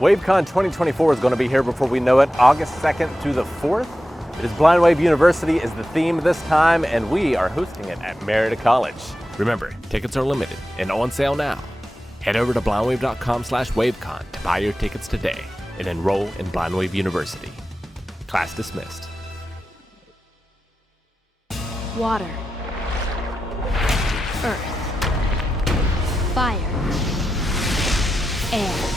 WaveCon 2024 is going to be here before we know it, August 2nd through the 4th. It is Blind Wave University is the theme this time, and we are hosting it at Marietta College. Remember, tickets are limited and on sale now. Head over to blindwave.com/wavecon to buy your tickets today and enroll in Blind Wave University. Class dismissed. Water. Earth. Fire. Air.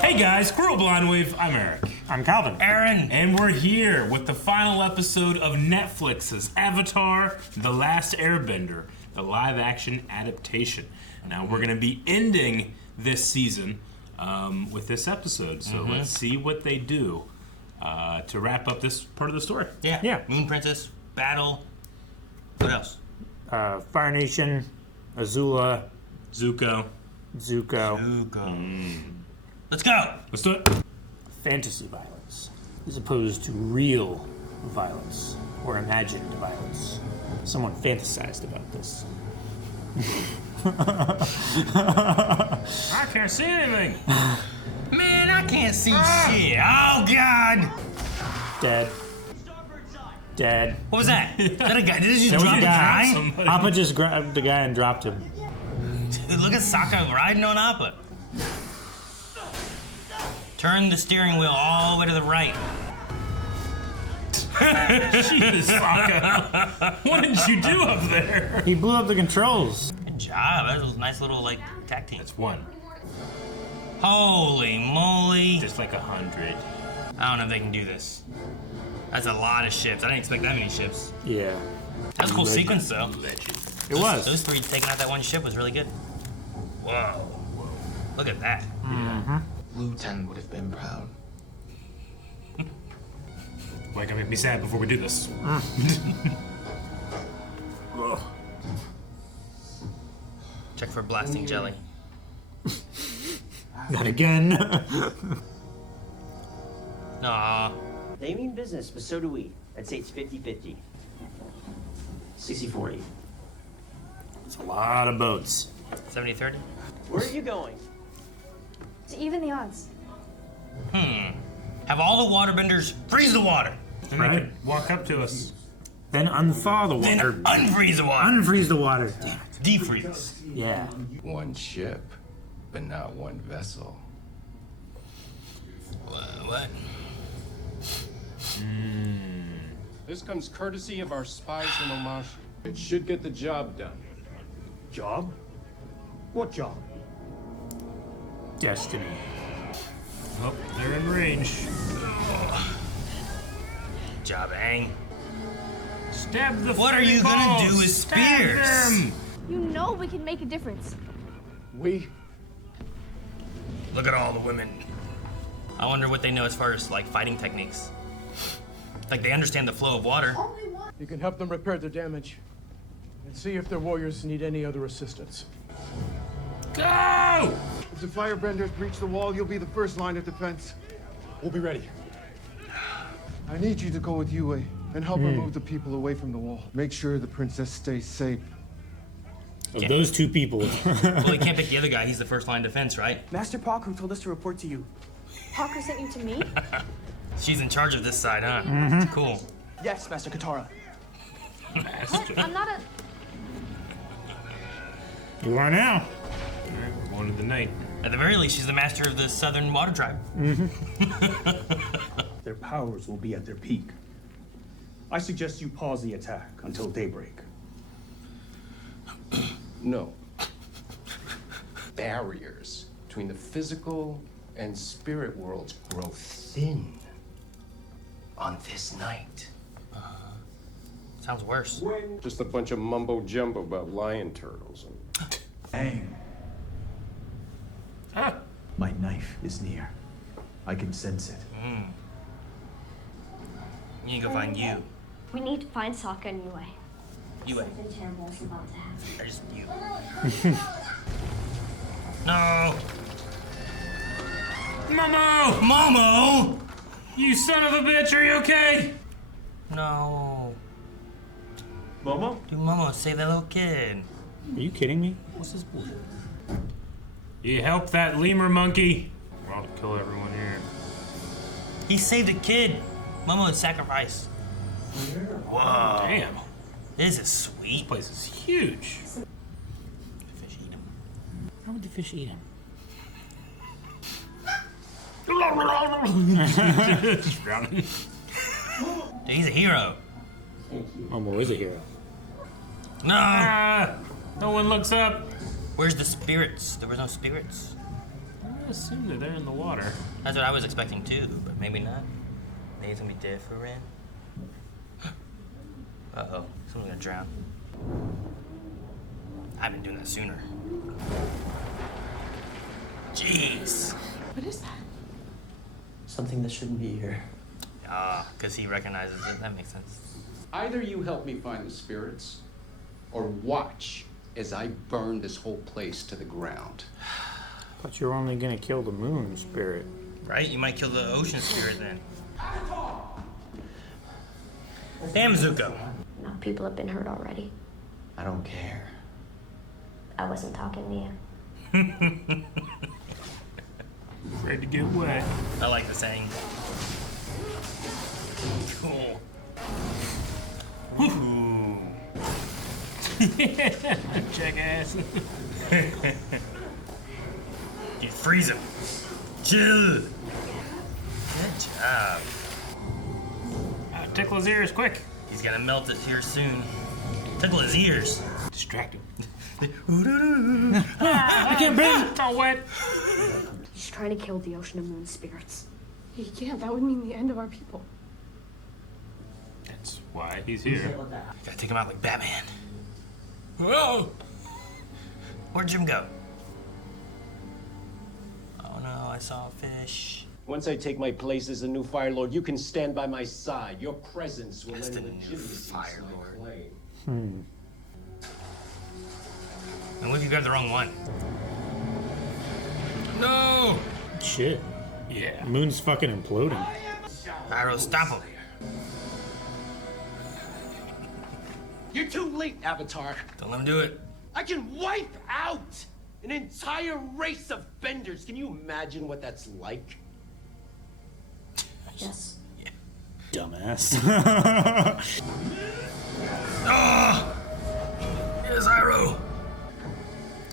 Hey guys, Kuruk Blind Wave. I'm Eric. I'm Calvin. Aaron. And we're here with the final episode of Netflix's Avatar: The Last Airbender, the live-action adaptation. Now we're going to be ending this season with this episode, so let's see what they do to wrap up this part of the story. Yeah. Moon Princess, battle. What else? Fire Nation, Azula, Zuko. Let's go! Let's do it. Fantasy violence, as opposed to real violence or imagined violence. Someone fantasized about this. I can't see anything. Man, I can't see shit. Oh, God! Dead. What was that? Is that a guy? Did it just That was drop a a guy. guy? Appa just grabbed the guy and dropped him. Dude, look at Sokka riding on Appa. Turn the steering wheel all the way to the right. Jesus, Sokka. What did you do up there? He blew up the controls. Good job. That was a nice little, tag team. That's one. Holy moly. Just like 100. I don't know if they can do this. That's a lot of ships. I didn't expect that many ships. Yeah. That was a cool sequence, though. It was. Those three taking out that one ship was really good. Whoa. Look at that. Mm-hmm. Lieutenant would have been proud. Why you gonna make me sad before we do this? Check for blasting jelly. Not again. Aw. They mean business, but so do we. I'd say it's 50-50. 60-40. It's a lot of boats. 70-30? Where are you going? To even the odds. Have all the waterbenders freeze the water. And they could walk up to us. Then unthaw the Then water. unfreeze the water. Unfreeze the water. Defreeze. Yeah. One ship, but not one vessel. What? This comes courtesy of our spies in Omash. It should get the job done. Job? What job? Destiny. Oh, they're in range. Job, Aang. Stab the What are you gonna do with Stab spears? them. You know we can make a difference. We? Look at all the women. I wonder what they know as far as, fighting techniques. They understand the flow of water. You can help them repair the damage and see if their warriors need any other assistance. Go! If the firebenders breach the wall, you'll be the first line of defense. We'll be ready. I need you to go with Yue and help remove the people away from the wall. Make sure the princess stays safe. Of those two people. Well, he can't pick the other guy. He's the first line of defense, right? Master Paku told us to report to you. Hawker sent you to me? She's in charge of this side, huh? Cool. Yes, Master Katara. What? I'm not a... You are now. We're going to the night. At the very least, she's the master of the Southern Water Tribe. Their powers will be at their peak. I suggest you pause the attack until daybreak. No. Barriers between the physical and spirit worlds grow thin on this night. Sounds worse. Just a bunch of mumbo jumbo about lion turtles. Aang. My knife is near. I can sense it. You need to go find you. We need to find Sokka and Yue. You. Something terrible is about to happen. There's you. No! Momo! Momo! You son of a bitch, are you okay? No. Momo? Dude, Momo, save that little kid. Are you kidding me? What's this bullshit? You help that lemur monkey. We're about to kill everyone here. He saved a kid. Momo had sacrificed. Whoa. Damn. This is sweet. This place is huge. Fish eat him. How would the fish eat him? Just drowning. Dude, he's a hero. Momo is a hero. No. Ah, no one looks up. Where's the spirits? There was no spirits. I assume that they're in the water. That's what I was expecting too, but maybe not. Maybe it's gonna be different. Uh-oh, someone's gonna drown. I've been doing that sooner. Jeez. What is that? Something that shouldn't be here. Ah, because he recognizes it. That makes sense. Either you help me find the spirits, or watch as I burn this whole place to the ground. But you're only gonna kill the moon spirit. Right? You might kill the ocean spirit then. Damn, Zuko. Enough people have been hurt already. I don't care. I wasn't talking to you. Afraid to get wet. I like the saying. Cool. Ooh. Jackass. You freeze him. Chill. Good job. Tickle his ears, quick. He's gonna melt it here soon. Tickle his ears. Distract him. I can't breathe. It's all wet. He's trying to kill the ocean and moon spirits. He can't. That would mean the end of our people. That's why he's here. Gotta take him out like Batman. Whoa! Where'd Jim go? Oh no, I saw a fish. Once I take my place as the new Fire Lord, you can stand by my side. Your presence will As the end new legitimacy Fire to my Lord. claim. And what if you grabbed the wrong one? No! Shit. Yeah. The moon's fucking imploding. Iroh, stop him. You're too late, Avatar. Don't let him do it. I can wipe out an entire race of benders. Can you imagine what that's like? Yes. Dumbass. Ah! Here's Iroh.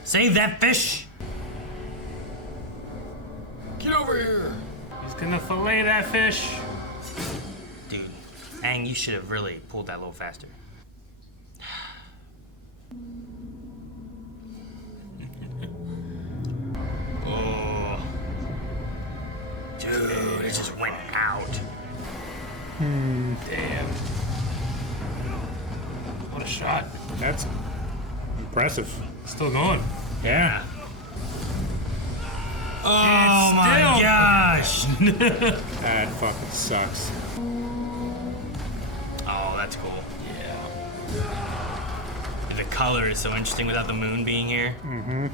Save that fish. Get over here. He's gonna fillet that fish. Dude, Aang, you should have really pulled that a little faster. Oh. Dude, it just went out. Damn. What a shot. That's impressive. Still going. Yeah. Oh my gosh. That fucking sucks. Oh, that's cool. Yeah. The color is so interesting without the moon being here. Mm-hmm.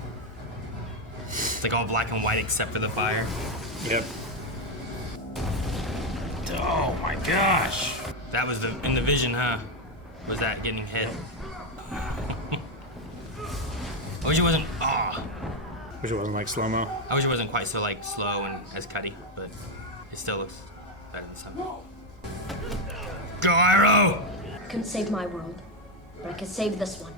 It's like all black and white except for the fire. Yep. Oh my gosh. That was in the vision, huh? Was that getting hit? I wish it wasn't. Oh. Wish it wasn't like slow-mo. I wish it wasn't quite so like slow and as cutty, but it still looks better than some. Go, Iroh! I couldn't save my world, but I could save this one.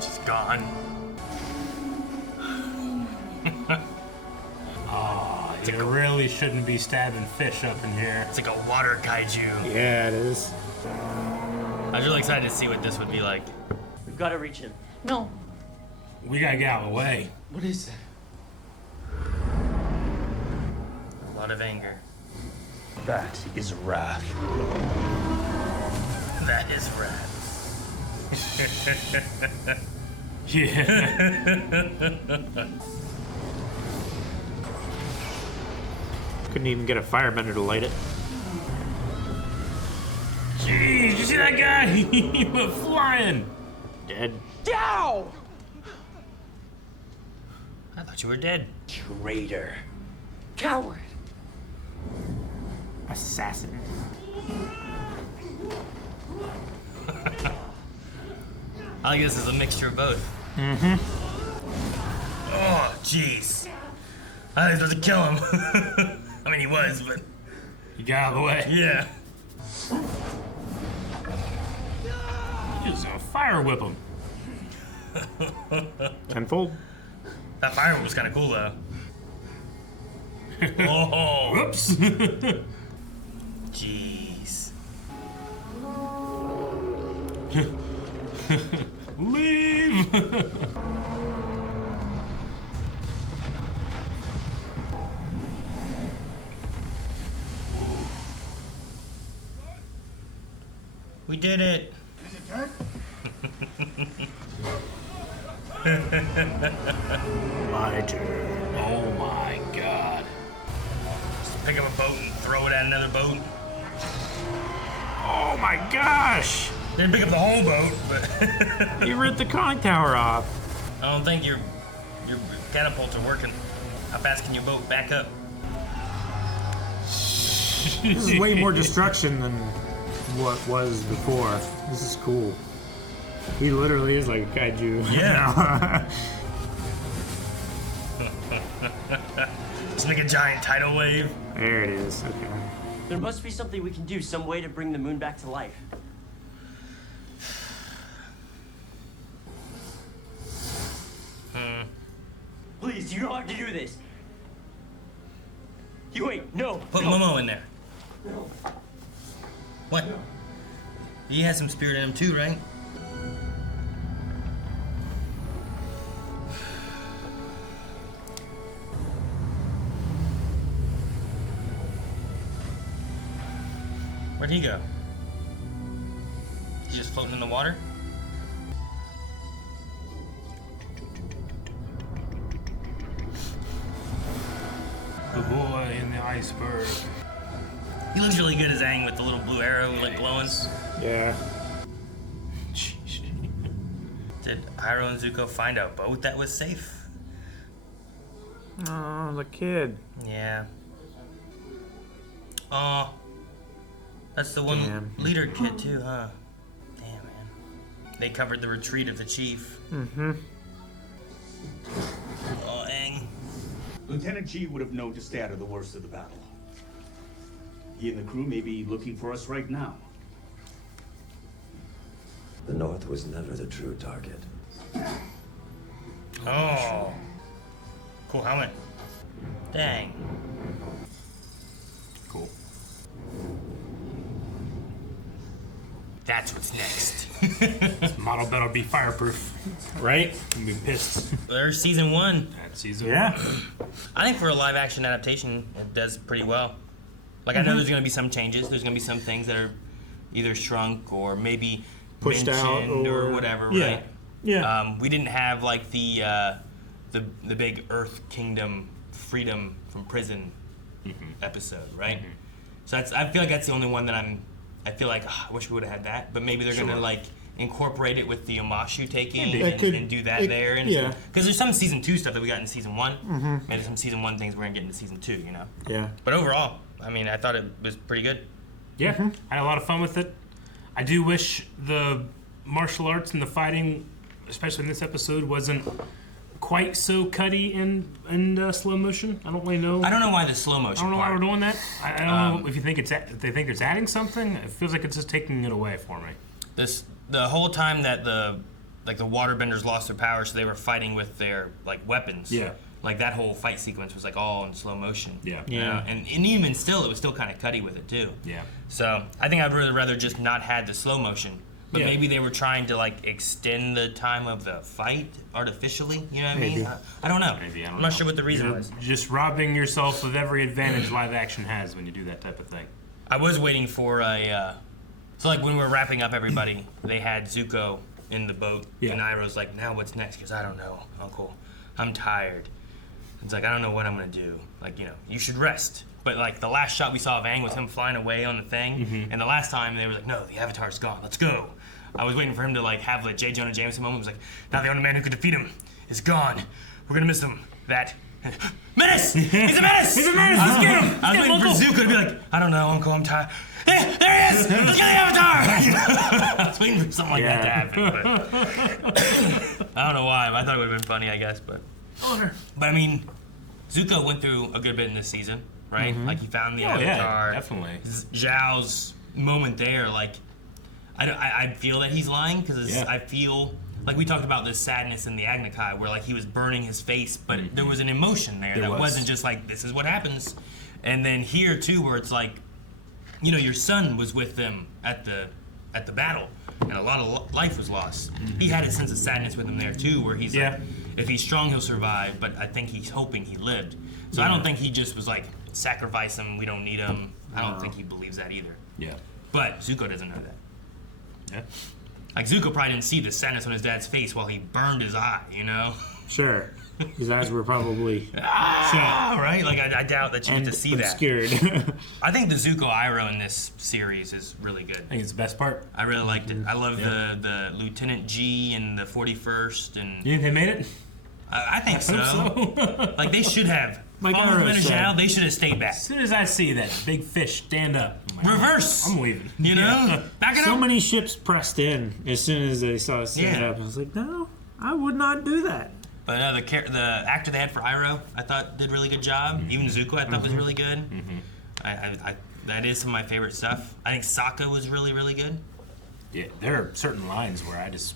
She's gone. Oh, you really shouldn't be stabbing fish up in here. It's like a water kaiju. Yeah, it is. I was really excited to see what this would be like. We've got to reach him. No. We gotta get out of the way. What is that? A lot of anger. That is wrath. That is wrath. Yeah. Couldn't even get a firebender to light it. Jeez, did you see that guy? He went flying. Dead. Ow! I thought you were dead. Traitor. Coward. Assassin. I guess it's a mixture of both. Mm-hmm. Oh, jeez. I was supposed to kill him. I mean, he was, but... You got out of the way. Yeah. He was gonna fire whip him. Tenfold. That fire was kind of cool, though. Oh. Whoops. Jeez. Leave. We did it. My turn. Oh my god. Just pick up a boat and throw it at another boat. Oh my gosh. Didn't pick up the whole boat, but... You ripped the conch tower off. I don't think your catapults are working. How fast can your boat back up? This is way more destruction than what was before. This is cool. He literally is like a kaiju. Yeah. Just make a giant tidal wave. There it is. Okay. There must be something we can do, some way to bring the moon back to life. Please, you don't have to do this. You wait, no. Put no. Momo in there. No. What? He has some spirit in him too, right? Where'd he go? He's just floating in the water? The boy in the iceberg. He looks really good as Aang with the little blue arrow like glowing. Yeah. Did Iroh and Zuko find a boat that was safe? Oh, the kid. Yeah. Oh. That's the one Damn. leader kid too, huh? Damn, man. They covered the retreat of the chief. Mm-hmm. Oh, Aang. Lieutenant G would have known to stay out of the worst of the battle. He and the crew may be looking for us right now. The North was never the true target. Oh. Cool helmet. Dang. Cool. That's what's next. This model better be fireproof. Right? I'm be pissed. There's season 1. That's season Yeah. 1. I think for a live action adaptation, it does pretty well. Like, I know there's going to be some changes. There's going to be some things that are either shrunk or maybe Pushed out mentioned or whatever, right? Yeah. We didn't have like the big Earth Kingdom freedom from prison episode, right? So I feel like that's the only one that I feel like I wish we would have had that, but maybe they're gonna like incorporate it with the Omashu taking and do that there, and because there's some season 2 stuff that we got in season 1. Maybe some season 1 things we're gonna get into season 2, you know? Yeah. But overall, I mean, I thought it was pretty good. Yeah, I had a lot of fun with it. I do wish the martial arts and the fighting, especially in this episode, wasn't quite so cutty and slow motion. I don't really know. I don't know why the slow motion. I don't know part. why we're doing that. I don't know if you think if they think it's adding something. It feels like it's just taking it away for me. The whole time that the waterbenders lost their power, so they were fighting with their like weapons. Yeah. Like that whole fight sequence was like all in slow motion. Yeah. You know? And even still, it was still kind of cutty with it too. Yeah. So I think I'd really rather just not had the slow motion. But maybe they were trying to like extend the time of the fight artificially. You know what I mean? I don't know. Maybe, I'm not sure what the reason was. Just robbing yourself of every advantage live action has when you do that type of thing. I was waiting for a. So like when we were wrapping up everybody, they had Zuko in the boat, and Iroh's like, "Now what's next?" Because I don't know, Uncle. I'm tired. It's like I don't know what I'm gonna do. Like you should rest. But like the last shot we saw of Aang was him flying away on the thing, and the last time they were like, "No, the Avatar's gone. Let's go." I was waiting for him to like have the J. Jonah Jameson moment. It was like, "Now the only man who could defeat him is gone. We're gonna miss him." That Menace! He's a menace! He's a menace! Let's get him! I was waiting for Zuko to be like, I don't know, Uncle, I'm tired. There he is! Let's get the Avatar! I was waiting for something like that to happen. But I don't know why. I thought it would have been funny, I guess. But I mean, Zuko went through a good bit in this season, right? Like, he found the Avatar. Yeah, definitely. Zhao's moment there, like, I feel that he's lying because I feel like we talked about this sadness in the Agni Kai where like he was burning his face, but there was an emotion there that wasn't just like this is what happens. And then here too, where it's like, you know, your son was with them at the battle, and a lot of life was lost. He had a sense of sadness with him there too, where he's like, if he's strong, he'll survive. But I think he's hoping he lived. So I don't think he just was like sacrifice him. We don't need him. I don't think he believes that either. Yeah. But Zuko doesn't know that. Yeah. Like, Zuko probably didn't see the sadness on his dad's face while he burned his eye, you know? Sure. His eyes were probably right? Like, I doubt that you get to see obscured. that. I think the Zuko Iroh in this series is really good. I think it's the best part. I really liked it. I love the Lieutenant G and the 41st. And You think they made it? I think so. Like, they should have. Like Following Iroh said. Zhao, they should have stayed back. As soon as I see that big fish stand up, I'm like, Reverse! I'm leaving. You know? Back it So up. many ships pressed in as soon as they saw us stand up. I was like, no, I would not do that. But the actor they had for Iroh, I thought did a really good job. Even Zuko, I thought was really good. I that is some of my favorite stuff. I think Sokka was really, really good. Yeah, there are certain lines where I just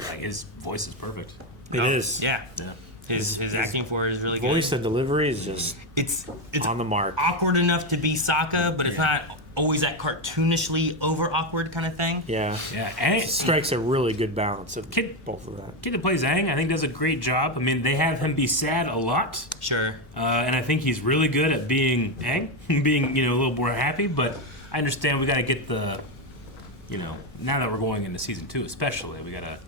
like his voice is perfect. It is. Yeah. His acting for it is really good. Voice and delivery is just it's on the mark. Awkward enough to be Sokka, but it's not always that cartoonishly over awkward kind of thing. Yeah. Yeah, and It strikes a really good balance of both of that. kid that plays Aang, I think does a great job. I mean, they have him be sad a lot, Sure. and I think he's really good at being Aang, being a little more happy. But I understand we got to get the, now that we're going into season 2, especially, we got to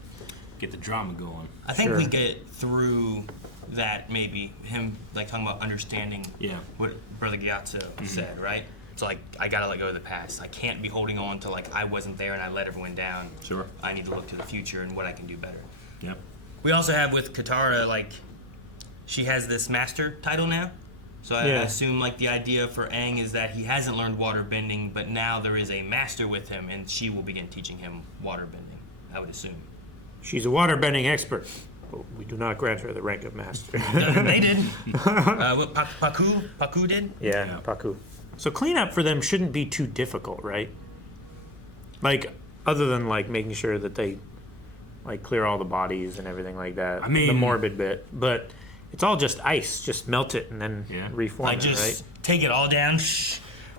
get the drama going. I think we get through that maybe him like talking about understanding what Brother Gyatso said, right? It's like I gotta let go of the past. I can't be holding on to like I wasn't there and I let everyone down. Sure. I need to look to the future and what I can do better. Yep. We also have with Katara, like she has this master title now. So I assume like the idea for Aang is that he hasn't learned waterbending, but now there is a master with him and she will begin teaching him waterbending, I would assume. She's a waterbending expert, but we do not grant her the rank of master. They did. What Paku did? Yeah, Paku. So cleanup for them shouldn't be too difficult, right? Like, other than like making sure that they like clear all the bodies and everything like that. I mean, the morbid bit, but it's all just ice. Just melt it and then reform Like it, just right? take it all down.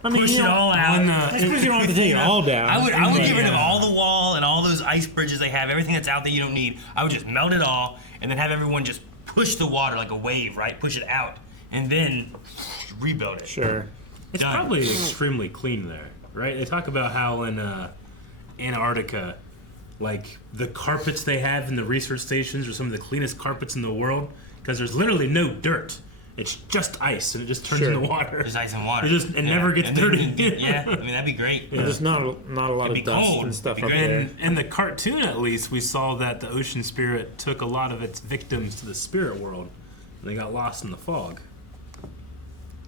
I mean, Push it all out. I suppose you don't have to take it all down. I would get rid of all the wall and all those ice bridges they have, everything that's out there you don't need. I would just melt it all and then have everyone just push the water like a wave, right? Push it out and then rebuild it. Sure. It's Done. probably extremely clean there, right? They talk about how in Antarctica, like the carpets they have in the research stations are some of the cleanest carpets in the world because there's literally no dirt. It's just ice, and it just turns into water. Just ice and water. It never gets dirty. Yeah, I mean that'd be great. Yeah. There's not a lot It'd of be dust cold. and stuff It'd up be there. In the cartoon, at least, we saw that the ocean spirit took a lot of its victims to the spirit world, and they got lost in the fog.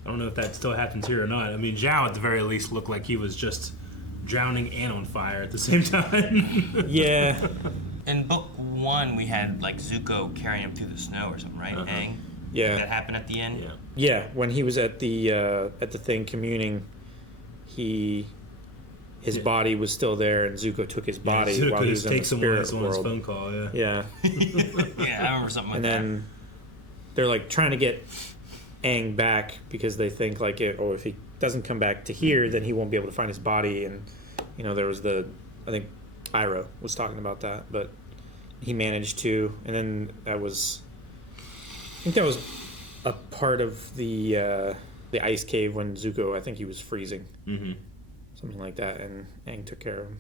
I don't know if that still happens here or not. I mean, Zhao, at the very least, looked like he was just drowning and on fire at the same time. Yeah. In book 1, we had like Zuko carrying him through the snow or something, right? Aang. Yeah. That happened at the end. Yeah. Yeah, when he was at the thing communing, his body was still there, and Zuko took his body Zuko while he was just in the takes him spirit on his world. phone call. Yeah. Yeah, Yeah, I remember something like and that. then they're like trying to get Aang back because they think like, if he doesn't come back to here, then he won't be able to find his body. And there was I think Iroh was talking about that, but he managed to, and then I think that was a part of the ice cave when Zuko, I think he was freezing. Mm-hmm. Something like that, and Aang took care of him.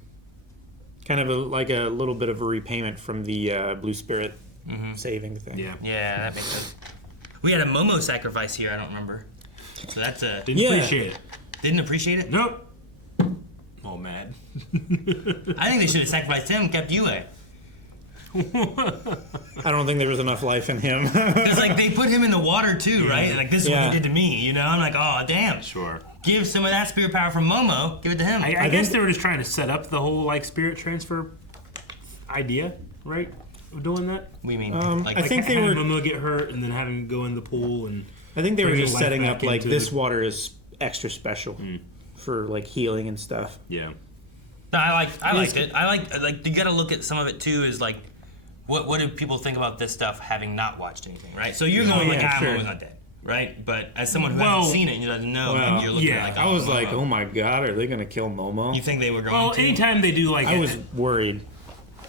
Kind of like a little bit of a repayment from the Blue Spirit saving thing. Yeah. Yeah, that makes sense. We had a Momo sacrifice here, I don't remember. So that's a... Didn't appreciate it. Didn't appreciate it? Nope. All mad. I think they should have sacrificed him and kept Yue. I don't think there was enough life in him. It's like they put him in the water too, right? Like this is what he did to me, you know? I'm like, oh damn. Sure. Give some of that spirit power from Momo. Give it to him. I guess they were just trying to set up the whole like spirit transfer idea, right? Of doing that. We mean, I think they were Momo get hurt and then having him go in the pool and. I think they were just setting up like this the... water is extra special for like healing and stuff. Yeah. No, I liked it. I like you got to look at some of it too. Is like, what do people think about this stuff having not watched anything, right? So you're going like, Momo's not dead, right? But as someone who hasn't seen it and doesn't know, maybe you're looking like, I was like, oh my god, are they gonna kill Momo? You think they were going? Well, to? anytime they do like, I was worried.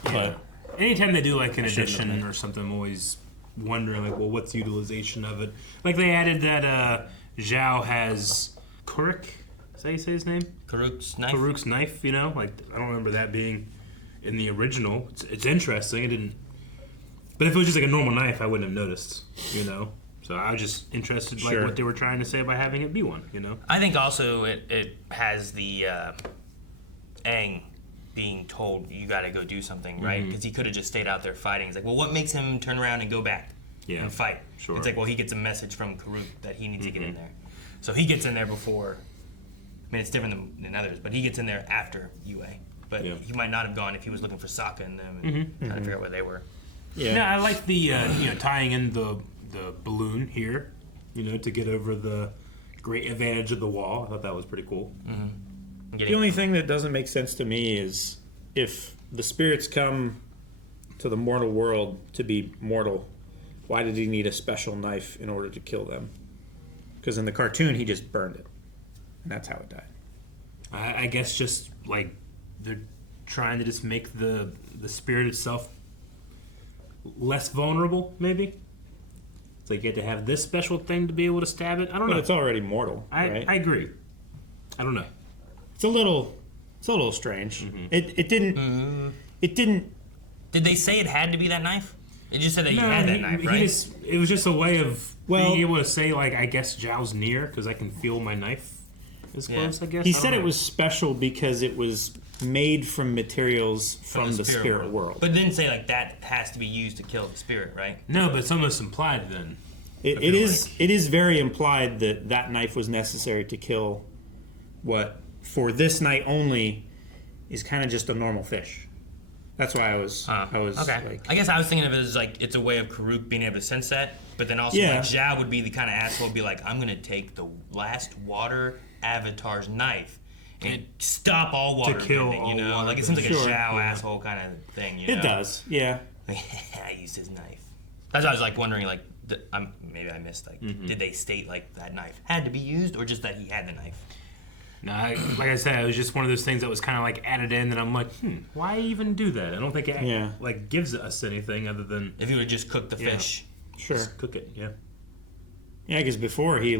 But anytime they do like an addition or something, I'm always wondering like, well, what's the utilization of it? Like they added that Zhao has Kuruk. Is that how you say his name? Kuruk's knife. Kuruk's knife. You know, like I don't remember that being in the original. It's interesting. It didn't. But if it was just like a normal knife, I wouldn't have noticed. You know. So I was just interested like what they were trying to say by having it be one. You know. I think also it has the Aang being told you got to go do something, right? Because he could have just stayed out there fighting. He's like, well, what makes him turn around and go back and fight? Sure. It's like, well, he gets a message from Kuruk that he needs to get in there. So he gets in there before. I mean, it's different than others, but he gets in there after UA. But he might not have gone if he was looking for Sokka and them and trying to figure out where they were. Yeah, I like the tying in the balloon here, to get over the great advantage of the wall. I thought that was pretty cool. The only thing that doesn't make sense to me is if the spirits come to the mortal world to be mortal, why did he need a special knife in order to kill them? Because in the cartoon, he just burned it. And that's how it died. I guess just like they're trying to just make the spirit itself less vulnerable, maybe. It's like you had to have this special thing to be able to stab it. I don't know. It's already mortal. Right? I agree. I don't know. It's a little strange. It didn't. Did they say it had to be that knife? It just said that you had that knife, right? It was just a way of being able to say, like, I guess Zhao's near because I can feel my knife is close. I guess he said it was special because it was made from materials from the spirit world. But didn't say like that has to be used to kill the spirit, right? No, but it's almost implied then. It is very implied that that knife was necessary to kill what for this night only is kind of just a normal fish. That's why I was okay. Like, I guess I was thinking of it as like it's a way of Kuruk being able to sense that, but then also like Zhao would be the kind of asshole be like, I'm gonna take the last water avatar's knife and stop all water bending, like it seems like a Zhao asshole kind of thing. It does, yeah. I used his knife. That's why I was like wondering, like, maybe I missed. Like, did they state like that knife had to be used, or just that he had the knife? No, like I said, it was just one of those things that was kind of like added in, and I'm like, why even do that? I don't think it like gives us anything other than if you would just cook the fish. Sure, just cook it. Yeah, because before he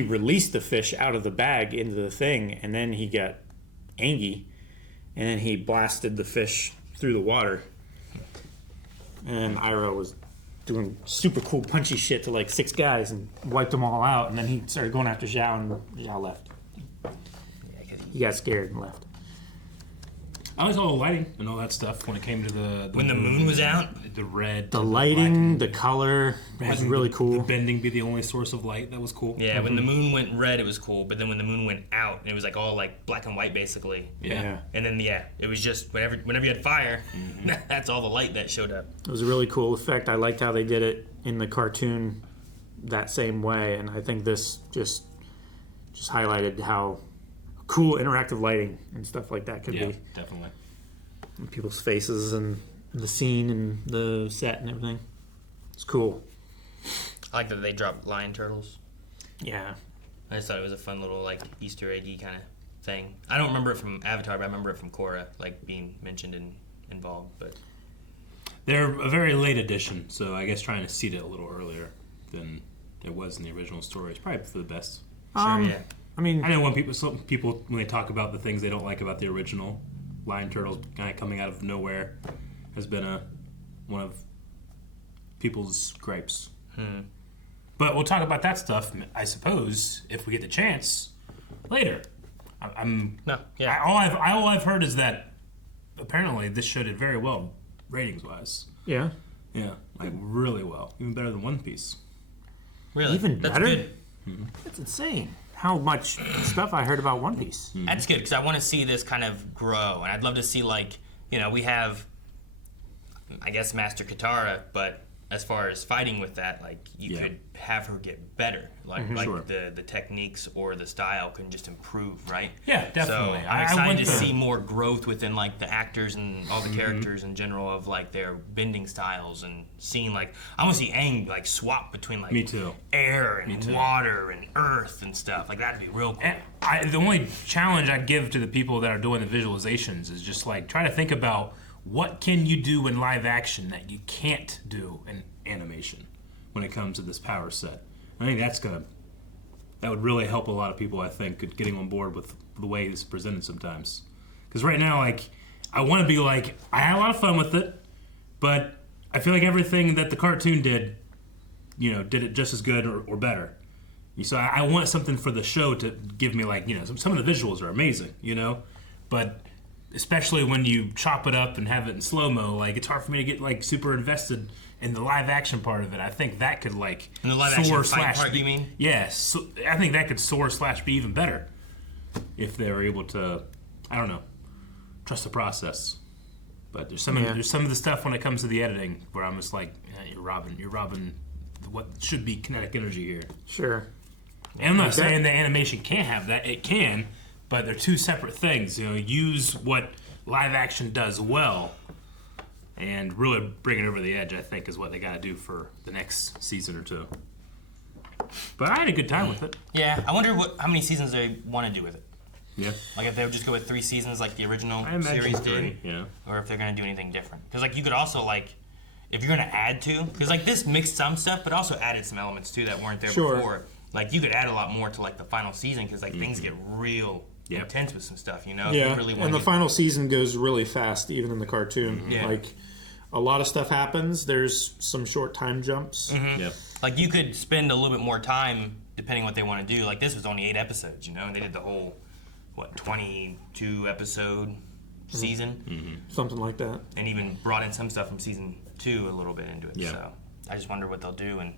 released the fish out of the bag into the thing, and then he got angry, and then he blasted the fish through the water, and Iroh was doing super cool punchy shit to like 6 guys and wiped them all out, and then he started going after Zhao, and Zhao left. He got scared and left. I was all lighting and all that stuff when it came to the when the moon was out. The red, the lighting, the color was really cool. The bending be the only source of light. That was cool. Yeah, when the moon went red, it was cool. But then when the moon went out, it was like all like black and white basically. Yeah. And then it was just whenever you had fire, that's all the light that showed up. It was a really cool effect. I liked how they did it in the cartoon that same way, and I think this just highlighted how cool interactive lighting and stuff like that could be. Definitely. And people's faces and the scene and the set and everything. It's cool. I like that they dropped lion turtles. Yeah. I just thought it was a fun little like Easter eggy kind of thing. I don't remember it from Avatar, but I remember it from Korra, like being mentioned and involved. But they're a very late edition, so I guess trying to seed it a little earlier than it was in the original story is probably for the best. Sure, yeah. I mean, I know some people when they talk about the things they don't like about the original, lion turtles kind of coming out of nowhere has been one of people's gripes. But we'll talk about that stuff, I suppose, if we get the chance later. All I've heard is that apparently this show did very well ratings wise. Yeah. Yeah, like really well, even better than One Piece. Really? Even That's better? good. That's insane. How much stuff I heard about One Piece. That's good because I want to see this kind of grow, and I'd love to see we have, I guess, Master Katara, but as far as fighting with that, you could have her get better, Sure. the techniques or the style can just improve, right? Yeah, definitely. So I'm excited to see more growth within the actors and all the characters in general of their bending styles and seeing I want to see Aang swap between Me too. air and water and earth and stuff. That'd be real cool. The only challenge I'd give to the people that are doing the visualizations is just try to think about what can you do in live action that you can't do in animation when it comes to this power set. I think that would really help a lot of people, I think, at getting on board with the way it's presented sometimes. Because right now, I want to be I had a lot of fun with it, but I feel like everything that the cartoon did, did it just as good or better. So I want something for the show to give me some of the visuals are amazing, but especially when you chop it up and have it in slow-mo, it's hard for me to get super invested in the live action part of it. I think that could in the live action fight part, you mean? Yes, so I think that could soar / be even better if they were able to, I don't know, trust the process. But there's some of the stuff when it comes to the editing where I'm just you're robbing what should be kinetic energy here. Sure. And I'm not saying the animation can't have that. It can, but they're two separate things. Use what live action does well and really bring it over the edge, I think, is what they got to do for the next season or two. But I had a good time with it. Yeah, I wonder how many seasons they want to do with it. Yeah. If they would just go with 3 seasons like the original series did. Yeah. Or if they're going to do anything different. Because you could also, if you're going to add to, because this mixed some stuff, but also added some elements too that weren't there before. You could add a lot more to the final season because things get real intense with some stuff, Yeah, you really and the final season goes really fast, even in the cartoon. Yeah. A lot of stuff happens. There's some short time jumps. Yep. You could spend a little bit more time depending what they want to do. This was only 8 episodes, and they did the whole 22 episode season, something like that, and even brought in some stuff from season 2 a little bit into it. So I just wonder what they'll do and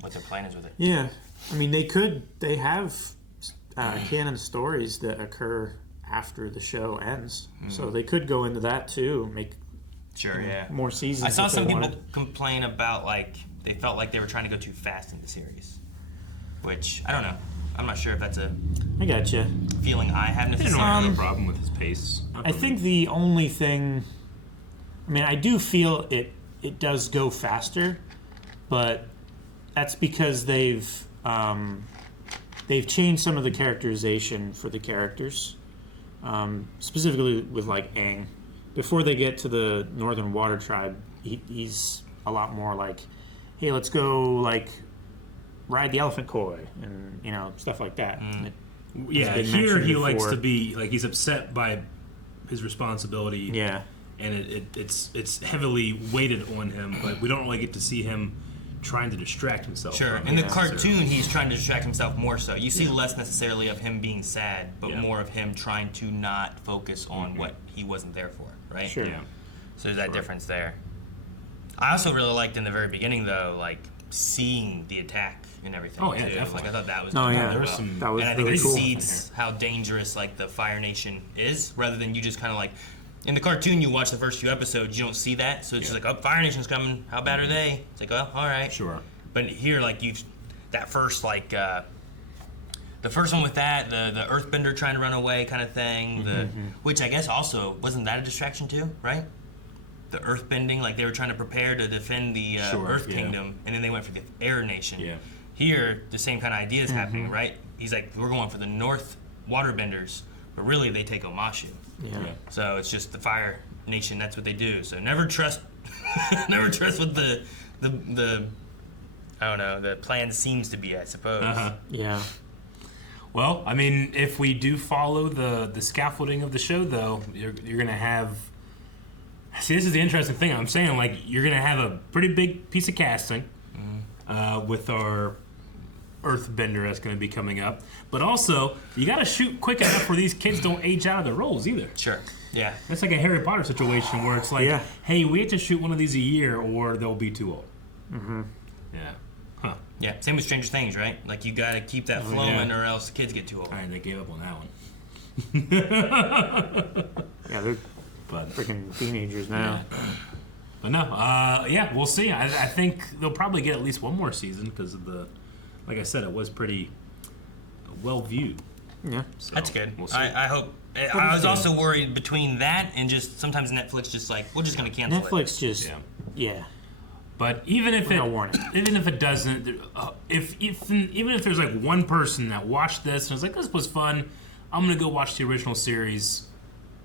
what their plan is with it. Yeah, I mean they have canon stories that occur after the show ends, so they could go into that too, make more seasons. I saw some people complain about they felt like they were trying to go too fast in the series, which I don't know. I'm not sure if that's a I gotcha feeling I have necessarily. I don't have a problem with his pace. I think the only thing, I do feel it does go faster, but that's because they've changed some of the characterization for the characters, specifically with Aang. Before they get to the Northern Water Tribe, he's a lot more hey, let's go ride the elephant koi and stuff like that. Yeah, here he likes to be he's upset by his responsibility. Yeah, and it's heavily weighted on him, but we don't really get to see him trying to distract himself. Sure, in the cartoon, he's trying to distract himself more so. You see less necessarily of him being sad, but more of him trying to not focus on what he wasn't there for, right? Sure. Yeah. So there's that difference there. I also really liked in the very beginning, though, seeing the attack and everything. Oh, yeah, too. definitely. I thought that was that was and I think really it cool. seeds how dangerous the Fire Nation is, rather than you just kind of in the cartoon, you watch the first few episodes, you don't see that, so it's just oh, Fire Nation's coming. How bad are they? It's well, all right. Sure. But here, you've that first the first one with that the Earthbender trying to run away kind of thing, which I guess also wasn't that a distraction too, right? The Earthbending, they were trying to prepare to defend the Earth Kingdom, and then they went for the Air Nation. Yeah. Here, the same kind of idea is happening, right? He's we're going for the North Waterbenders, but really they take Omashu. Yeah. So it's just the Fire Nation. That's what they do. So never trust, never trust what the I don't know, the plan seems to be, I suppose. Yeah. Well, if we do follow the scaffolding of the show, though, you're going to have. See, this is the interesting thing. I'm saying, you're going to have a pretty big piece of casting with our Earthbender that's going to be coming up. But also, you got to shoot quick enough where these kids don't age out of their roles either. Sure. Yeah. It's like a Harry Potter situation where it's like, hey, we have to shoot one of these a year or they'll be too old. Mm-hmm. Yeah. Huh. Yeah. Same with Stranger Things, right? Like, you got to keep that flowing or else the kids get too old. All right, they gave up on that one. Yeah, they're freaking teenagers now. Yeah. But no, we'll see. I think they'll probably get at least one more season because of the, like I said, it was pretty well viewed. Yeah. So, that's good. We'll see. I hope. I was also worried between that and just sometimes Netflix just like, we're just going to cancel Netflix just, But even if it doesn't, even if there's like one person that watched this and was like, this was fun, I'm gonna go watch the original series.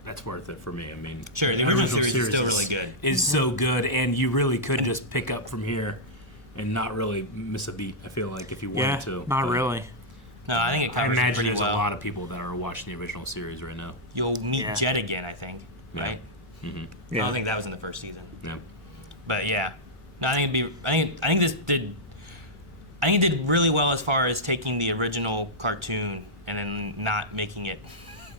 That's worth it for me. I mean, sure, the original series is still really good. Is so good, and you really could just pick up from here and not really miss a beat. I feel like if you wanted to, not really. No, I think it covers I imagine it pretty there's well. a lot of people that are watching the original series right now. You'll meet Jet again, I think, right? Mm-hmm. I don't think that was in the first season. Yeah, but yeah. No, I think it'd be. I think this did. I think it did really well as far as taking the original cartoon and then not making it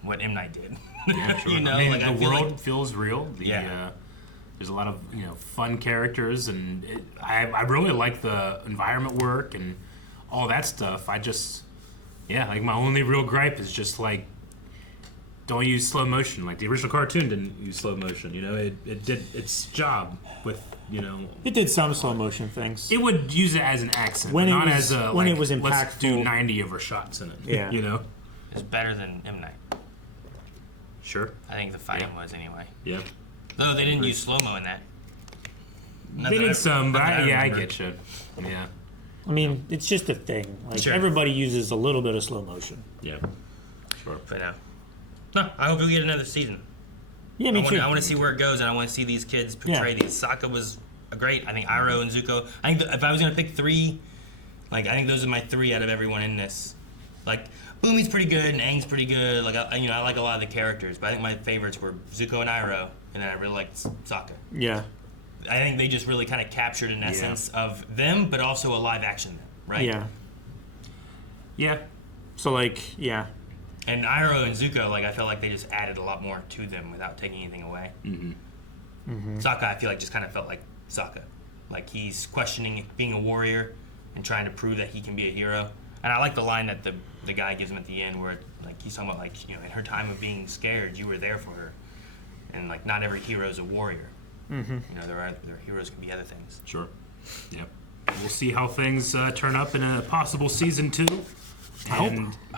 what M. Night did. Yeah, sure. You know, I mean, like, the I feel world like, feels real. There's a lot of fun characters, and I really like the environment work and all that stuff. I just like my only real gripe is just like, don't use slow motion. Like the original cartoon didn't use slow motion. It did its job with It did some slow motion things. It would use it as an accent, when not it was, as a when like, it was impactful. Let's do 90 of our shots in it. Yeah, it's better than M. Night. Sure. I think the fighting was anyway. Yeah. Though they didn't use slow mo in that. They did some, but I get you. Yeah. I mean, it's just a thing. Like everybody uses a little bit of slow motion. Yeah. Sure. But no, I hope we get another season. Yeah, me too. I want to see where it goes, and I want to see these kids portray these. Sokka was great. I think Iroh and Zuko. I think if I was gonna pick three, I think those are my three out of everyone in this. Like Boomy's pretty good, and Aang's pretty good. Like I like a lot of the characters, but I think my favorites were Zuko and Iroh, and then I really liked Sokka. Yeah. I think they just really kind of captured an essence of them, but also a live action them, right? Yeah. Yeah. So And Iroh and Zuko, I felt like they just added a lot more to them without taking anything away. Mm-hmm. Sokka, I feel like just kind of felt like Sokka. Like he's questioning being a warrior and trying to prove that he can be a hero. And I like the line that the guy gives him at the end where he's talking about in her time of being scared, you were there for her. And not every hero is a warrior. Mm-hmm. There heroes can be other things. Sure. Yep. We'll see how things turn up in a possible season 2.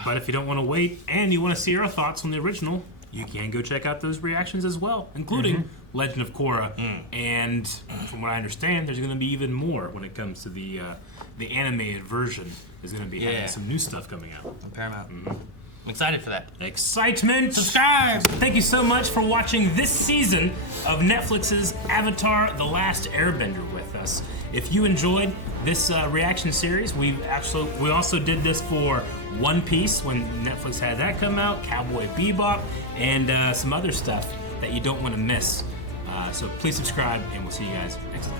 But if you don't want to wait and you want to see our thoughts on the original, you can go check out those reactions as well, including Legend of Korra. And from what I understand, there's going to be even more when it comes to the animated version. There's going to be having some new stuff coming out. On Paramount. I'm excited for that. Excitement! Subscribe! Thank you so much for watching this season of Netflix's Avatar: The Last Airbender with us. If you enjoyed this reaction series, we also did this for One Piece when Netflix had that come out, Cowboy Bebop, and some other stuff that you don't want to miss. So please subscribe, and we'll see you guys next time.